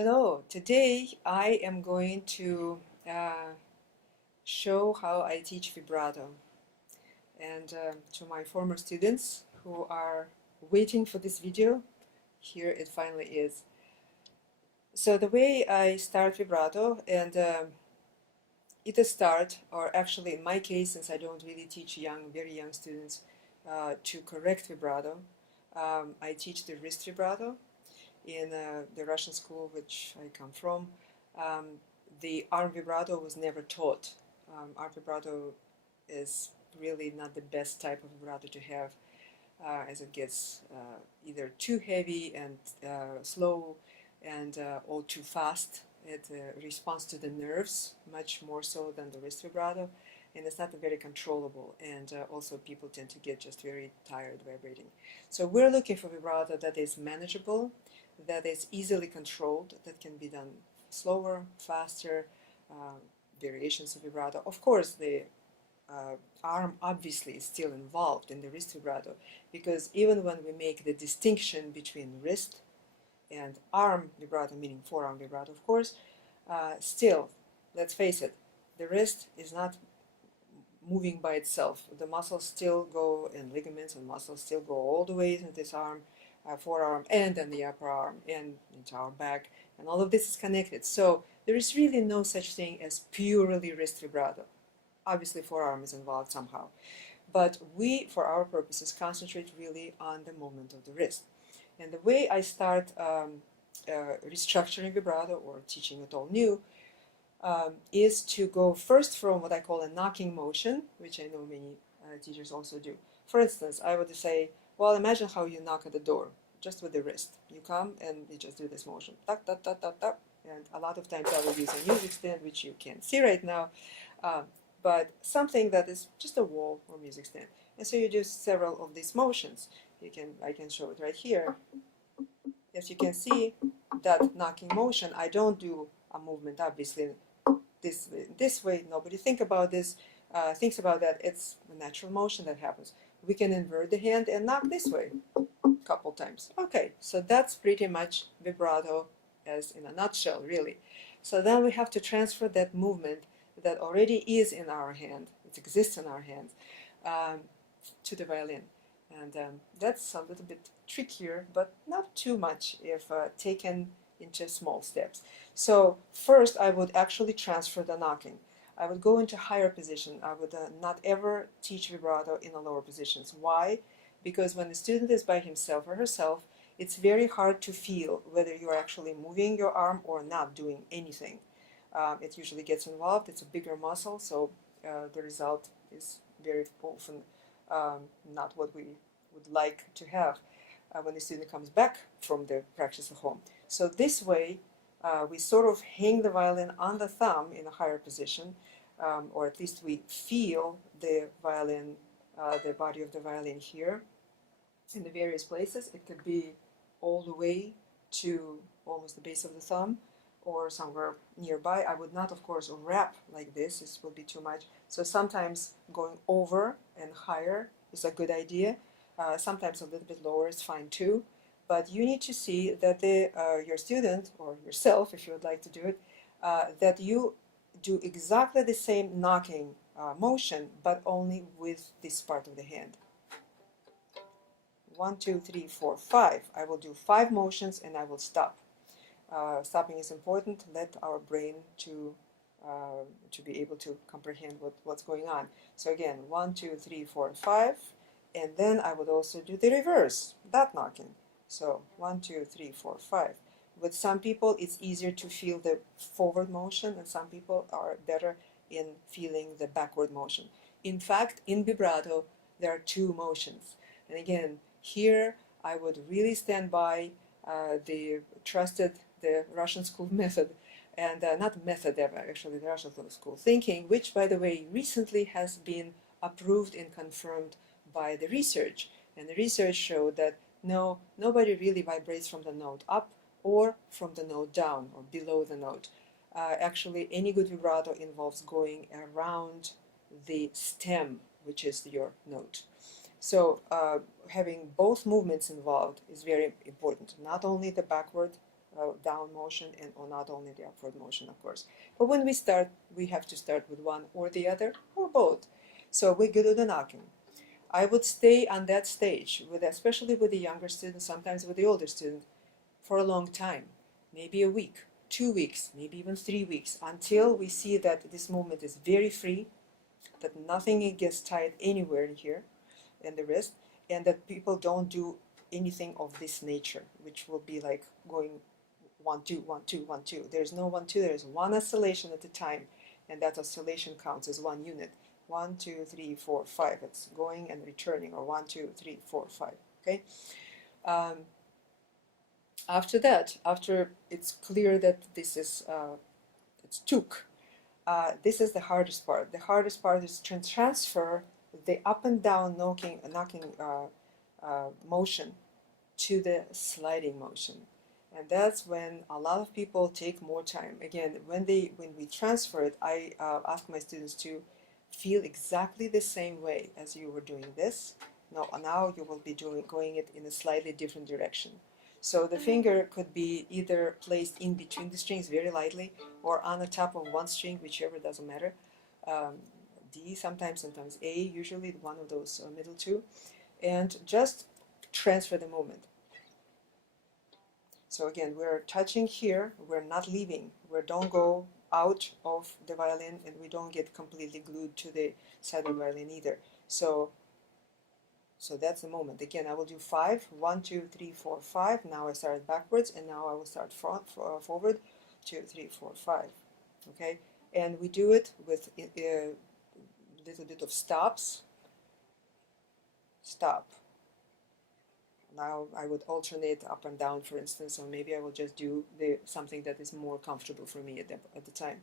Hello, today I am going to show how I teach vibrato. And to my former students who are waiting for this video, here it finally is. So the way I start vibrato, and it is start, or actually in my case, since I don't really teach very young students to correct vibrato, I teach the wrist vibrato in the Russian school which I come from. Um, the arm vibrato was never taught. Arm vibrato is really not the best type of vibrato to have, as it gets either too heavy and slow and or too fast. It responds to the nerves much more so than the wrist vibrato, and it's not very controllable, and also people tend to get just very tired vibrating. So we're looking for vibrato that is manageable, that is easily controlled, that can be done slower, faster, variations of vibrato. Of course, the arm obviously is still involved in the wrist vibrato, because even when we make the distinction between wrist and arm vibrato, meaning forearm vibrato, of course, still, let's face it, the wrist is not moving by itself. The muscles still go, and ligaments and muscles still go all the way into this arm, forearm, and then the upper arm, and into our back, and all of this is connected. So there is really no such thing as purely wrist vibrato. Obviously, forearm is involved somehow. But we, for our purposes, concentrate really on the movement of the wrist. And the way I start restructuring vibrato or teaching it all new is to go first from what I call a knocking motion, which I know many teachers also do. For instance, I would say, well, imagine how you knock at the door, just with the wrist. You come and you just do this motion, tuck, tuck, tuck, tuck, tuck. And a lot of times I will use a music stand, which you can't see right now, but something that is just a wall or music stand. And so you do several of these motions. I can show it right here. As you can see, that knocking motion, I don't do a movement, obviously, this way. Nobody thinks about that. It's a natural motion that happens. We can invert the hand and knock this way a couple times. Okay, so that's pretty much vibrato as in a nutshell, really. So then we have to transfer that movement that already is in our hand, it exists in our hands, to the violin. And that's a little bit trickier, but not too much if taken into small steps. So first I would actually transfer the knocking. I would go into higher position. I would not ever teach vibrato in the lower positions. Why? Because when the student is by himself or herself, it's very hard to feel whether you're actually moving your arm or not doing anything. It usually gets involved. It's a bigger muscle, so the result is very often not what we would like to have when the student comes back from the practice at home. So this way, we sort of hang the violin on the thumb in a higher position, or at least we feel the violin, the body of the violin here in the various places. It could be all the way to almost the base of the thumb or somewhere nearby. I would not, of course, wrap like this. This will be too much. So sometimes going over and higher is a good idea. Sometimes a little bit lower is fine too. But you need to see that your student, or yourself, if you would like to do it, that you do exactly the same knocking motion, but only with this part of the hand. 1, 2, 3, 4, 5. I will do 5 motions and I will stop. Stopping is important. Let our brain to be able to comprehend what's going on. So again, 1, 2, 3, 4, 5, and then I would also do the reverse, that knocking. So 1, 2, 3, 4, 5. With some people, it's easier to feel the forward motion, and some people are better in feeling the backward motion. In fact, in vibrato, there are 2 motions. And again, here I would really stand by the Russian school method, and not method ever, actually the Russian school thinking, which, by the way, recently has been approved and confirmed by the research. And the research showed that no, nobody really vibrates from the note up or from the note down or below the note. Actually, any good vibrato involves going around the stem, which is your note. So having both movements involved is very important. Not only the backward down motion and or not only the upward motion, of course. But when we start, we have to start with one or the other or both. So we go to the knocking. I would stay on that stage, with especially with the younger students, sometimes with the older student, for a long time, maybe a week, 2 weeks, maybe even 3 weeks, until we see that this movement is very free, that nothing gets tied anywhere in here in the wrist, and that people don't do anything of this nature, which will be like going 1 2 1 2 1 2. There's no 1 2. There's one oscillation at a time, and that oscillation counts as one unit. 1 2 3 4 5. It's going and returning, or 1 2 3 4 5. Okay. After that, after it's clear that this is it's tuk, this is the hardest part. The hardest part is to transfer the up and down knocking motion to the sliding motion, and that's when a lot of people take more time. Again, when we transfer it, I ask my students to feel exactly the same way as you were doing this. Now you will be going it in a slightly different direction. So the finger could be either placed in between the strings very lightly, or on the top of one string, whichever, doesn't matter. D sometimes A, usually one of those middle two, and just transfer the movement. So again, we're touching here, we're not leaving, we don't go out of the violin, and we don't get completely glued to the side of the violin either. So that's the moment. Again, I will do 5, 1 2 3 4 5. Now I started backwards, and now I will start forward, 2 3 4 5. Okay, and we do it with a little bit of stops. Stop. Now I would alternate up and down, for instance, or maybe I will just do something that is more comfortable for me at the time.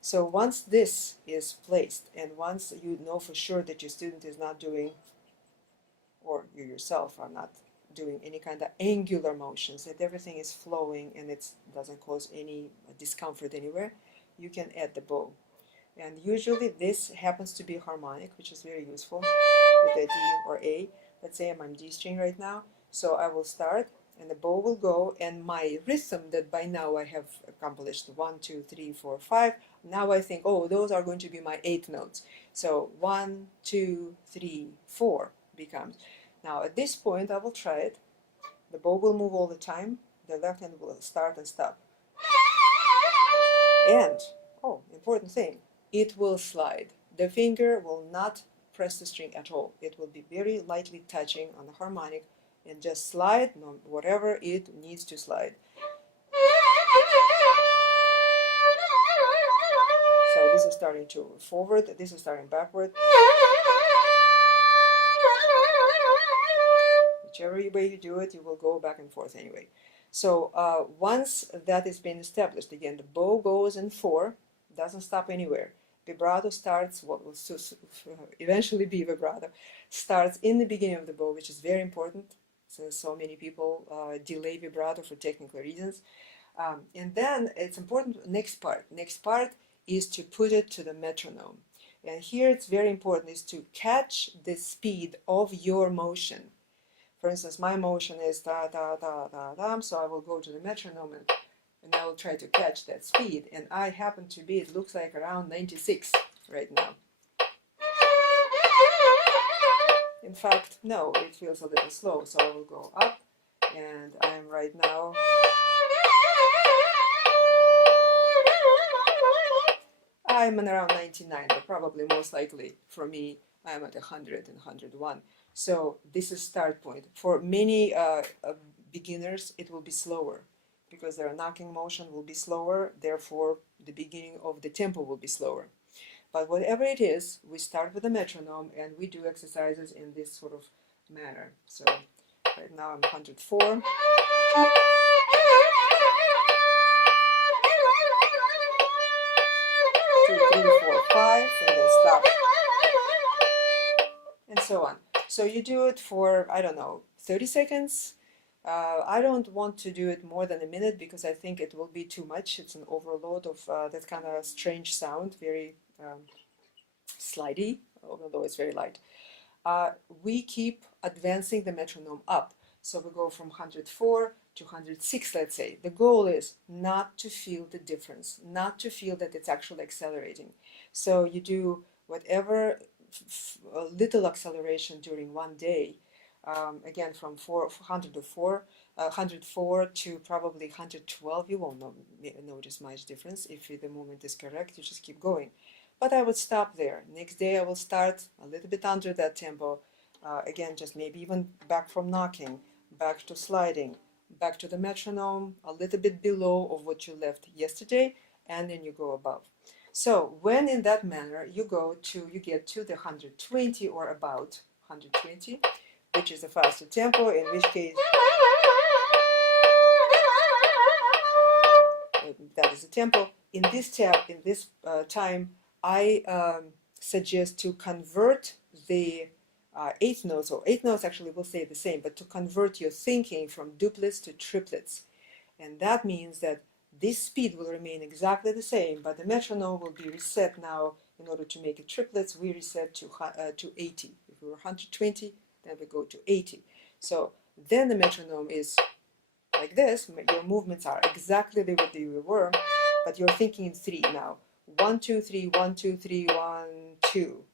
So once this is placed, and once you know for sure that your student is not doing, or you yourself are not doing, any kind of angular motions, that everything is flowing and it doesn't cause any discomfort anywhere, you can add the bow. And usually this happens to be harmonic, which is very useful with a D or A. Let's say I'm on D string right now, so I will start and the bow will go, and my rhythm that by now I have accomplished 1 2 3 4 5. Now I think, oh, those are going to be my 8 notes. So 1 2 3 4 becomes. Now at this point I will try it. The bow will move all the time. The left hand will start and stop. And, oh, important thing, it will slide. The finger will not press the string at all. It will be very lightly touching on the harmonic and just slide whatever it needs to slide. So this is starting to forward, this is starting backward. Whichever way you do it, you will go back and forth anyway. So once that has been established, again, the bow goes in 4, doesn't stop anywhere. Vibrato starts, what will eventually be vibrato, starts in the beginning of the bow, which is very important, since so many people delay vibrato for technical reasons. And then it's important, next part is to put it to the metronome. And here it's very important, is to catch the speed of your motion. For instance, my motion is da da da da da, so I will go to the metronome and I will try to catch that speed. And I happen to be, it looks like around 96 right now. In fact, no, it feels a little slow, so I will go up, and I'm right now. I'm around 99, but probably most likely for me, I'm at 100 and 101. So this is start point. For many beginners, it will be slower because their knocking motion will be slower. Therefore, the beginning of the tempo will be slower. But whatever it is, we start with the metronome and we do exercises in this sort of manner. So right now I'm 104. 2, 3, 4, 5, and then stop. And so on. So you do it for, I don't know, 30 seconds. I don't want to do it more than a minute because I think it will be too much. It's an overload of that kind of strange sound, very slidey, although it's very light. We keep advancing the metronome up. So we go from 104 to 106, let's say. The goal is not to feel the difference, not to feel that it's actually accelerating. So you do whatever little acceleration during one day, again from 104 to probably 112, you won't notice much difference. If the movement is correct, you just keep going. But I would stop there. Next day I will start a little bit under that tempo. Again, just maybe even back from knocking, back to sliding, back to the metronome, a little bit below of what you left yesterday, and then you go above. So when in that manner you get to the 120 or about 120, which is a faster tempo, in which case that is a tempo. In this time, I suggest to convert the eighth notes, or eighth notes actually will stay the same, but to convert your thinking from duplets to triplets. And that means that this speed will remain exactly the same, but the metronome will be reset now. In order to make it triplets, we reset to 80. If we were 120, then we go to 80. So then the metronome is like this. Your movements are exactly the way they were, but you're thinking in three now. 1, 2, 3, 1, 2, 3, 1, 2.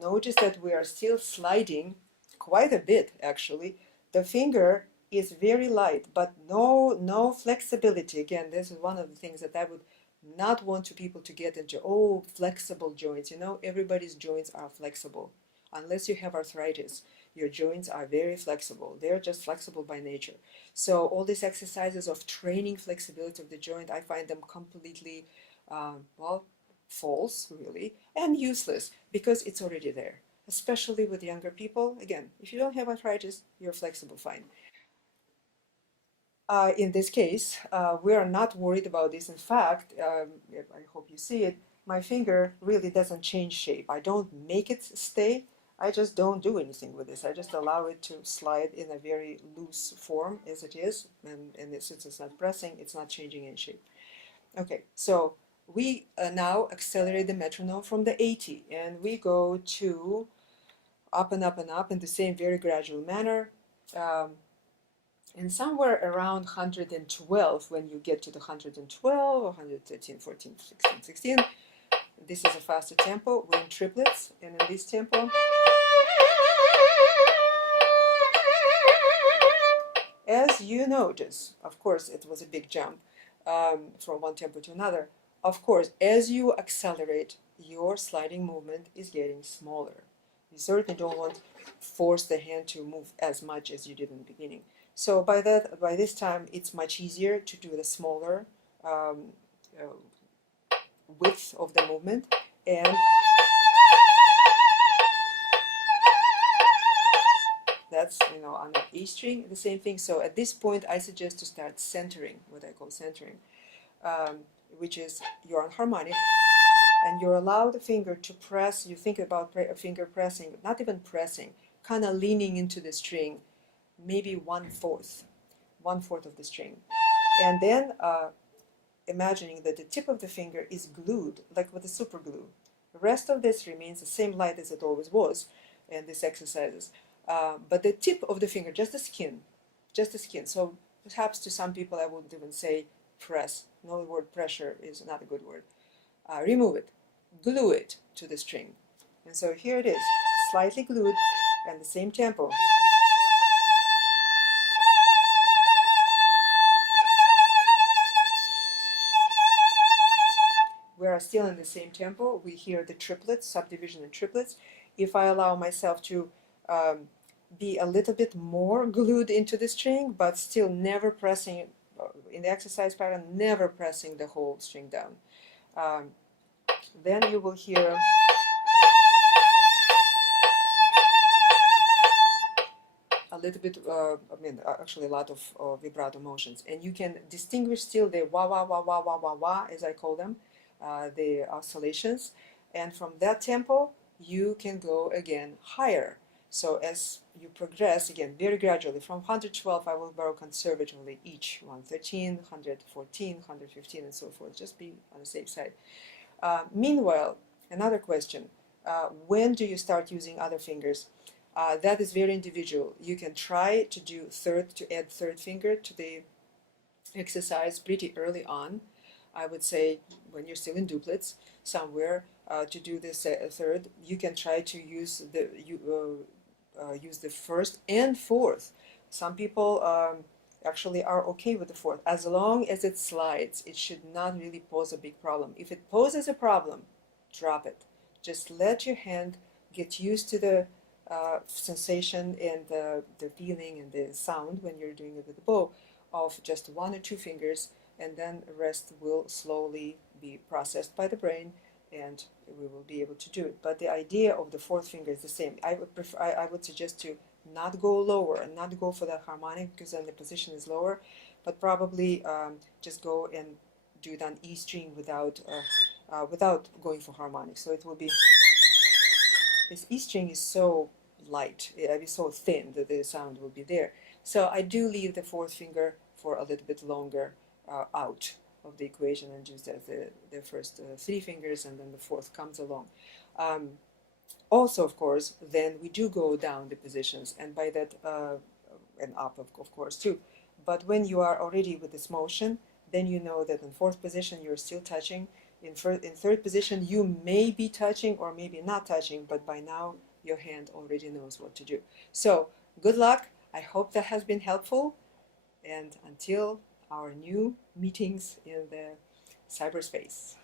Notice that we are still sliding quite a bit, actually. The finger is very light, but no flexibility. Again, this is one of the things that I would not want people to get into. Oh, flexible joints. You know, everybody's joints are flexible. Unless you have arthritis, your joints are very flexible. They're just flexible by nature. So all these exercises of training flexibility of the joint, I find them completely, well, false, really, and useless, because it's already there. Especially with younger people. Again, if you don't have arthritis, you're flexible, fine. In this case, we are not worried about this. In fact, I hope you see it, my finger really doesn't change shape. I don't make it stay. I just don't do anything with this. I just allow it to slide in a very loose form as it is, and since it's not pressing, it's not changing in shape. Okay, so we now accelerate the metronome from the 80, and we go to up and up and up in the same very gradual manner. And somewhere around 112, when you get to the 112, 113, 14, 16, 16, this is a faster tempo. We're in triplets, and in this tempo, as you notice, of course, it was a big jump from one tempo to another. Of course, as you accelerate, your sliding movement is getting smaller. You certainly don't want to force the hand to move as much as you did in the beginning. So by this time, it's much easier to do the smaller width of the movement, and that's, you know, on the A string, the same thing. So at this point, I suggest to start centering, what I call centering, which is you're on harmonic, and you're allowed the finger to press. You think about finger pressing, not even pressing, kind of leaning into the string, maybe 1/4 of the string, and then imagining that the tip of the finger is glued, like with a super glue. The rest of this remains the same light as it always was in these exercises, but the tip of the finger, just the skin. So perhaps to some people I wouldn't even say press. No, the word pressure is not a good word. Remove it, glue it to the string. And so here it is, slightly glued, and the same tempo. We are still in the same tempo. We hear the triplets, subdivision in triplets. If I allow myself to be a little bit more glued into the string, but still never pressing, in the exercise pattern, never pressing the whole string down, then you will hear a little bit, actually a lot of vibrato motions. And you can distinguish still the wah, wah, wah, wah, wah, wah, wah, as I call them, the oscillations. And from that tempo, you can go again higher. So as you progress, again, very gradually, from 112, I will borrow conservatively each, 113, 114, 115, and so forth. Just be on the safe side. Meanwhile, another question. When do you start using other fingers? That is very individual. You can try to do to add third finger to the exercise pretty early on. I would say when you're still in doublets somewhere, to do this third, you can try to use the first and fourth. Some people actually are okay with the fourth. As long as it slides, it should not really pose a big problem. If it poses a problem, drop it. Just let your hand get used to the sensation and the feeling and the sound when you're doing it with the bow of just one or two fingers, and then the rest will slowly be processed by the brain, and we will be able to do it. But the idea of the fourth finger is the same. I would suggest to not go lower and not go for that harmonic, because then the position is lower, but probably just go and do it on E string without going for harmonic. So it will be, this E string is so light, it is so thin that the sound will be there. So I do leave the fourth finger for a little bit longer out of the equation, and just as the first three fingers, and then the fourth comes along. Also, of course, then we do go down the positions, and by that, and up, of course, too. But when you are already with this motion, then you know that in fourth position you're still touching. In third position you may be touching or maybe not touching, but by now your hand already knows what to do. So good luck. I hope that has been helpful, and until our new meetings in the cyberspace.